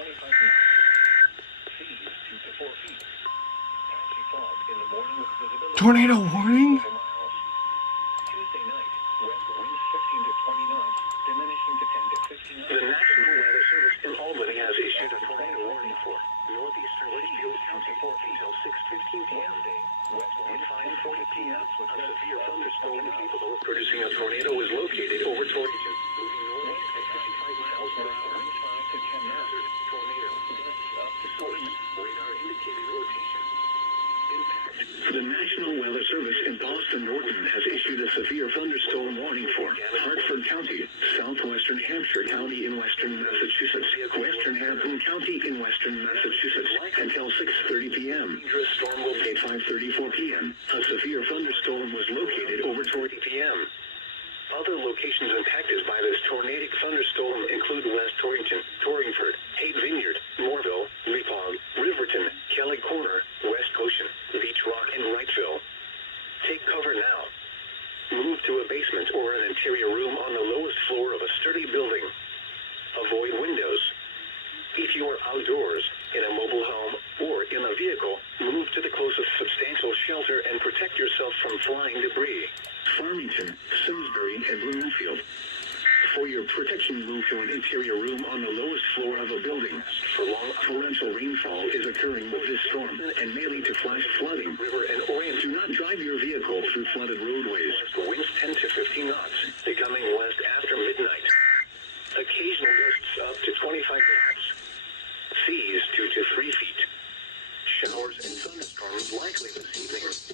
25 knots. Seas 2 to 4 feet. Patchy fog in the morning with visibility. Tornado warning? Miles. Tuesday night, west winds 15 to 20 knots, diminishing to 10 to 15 knots. The National Weather Service in Albany has issued a tornado warning for northeastern wind gusts up to 4 feet until 6:15 p.m. West winds 5:40 p.m. A severe thunderstorm capable of producing a tornado is located over Torrington, moving northeast at 55 miles per hour. Winds 5 to 10 knots. Tornado. Gusts up to 40. Radar indicated rotation. Impact. The National Weather Service in Boston Norton has issued a severe thunderstorm warning for Hartford County, southwestern Hampshire County in western Massachusetts, western Hampton County in western Massachusetts until 6:30 p.m. At 5:34 p.m., a severe thunderstorm was located over Torrington p.m. Other locations impacted by this tornadic thunderstorm include West Torrington, Torringford, Haight Vineyard, Moorville, Repog, Riverton, Kelly Corner, West Goshen, Beach Rock, and Wrightville. Take cover now. Move to a basement or an interior room on the lowest floor of a sturdy building. Avoid windows. If you are outdoors, in a mobile home, or in a vehicle, move to the closest substantial shelter and protect yourself from flying debris. Farmington, Simsbury, and Bloomfield. For your protection, move to an interior room on the lowest floor of a building. For long torrential rainfall is occurring with this storm and may lead to flash flooding. River and Orient. Do not drive your vehicle through flooded roadways. Winds 10 to 15 knots, becoming west after midnight. Occasional gusts up to 25 knots. Seas 2 to 3 feet. Showers and thunderstorms likely this evening.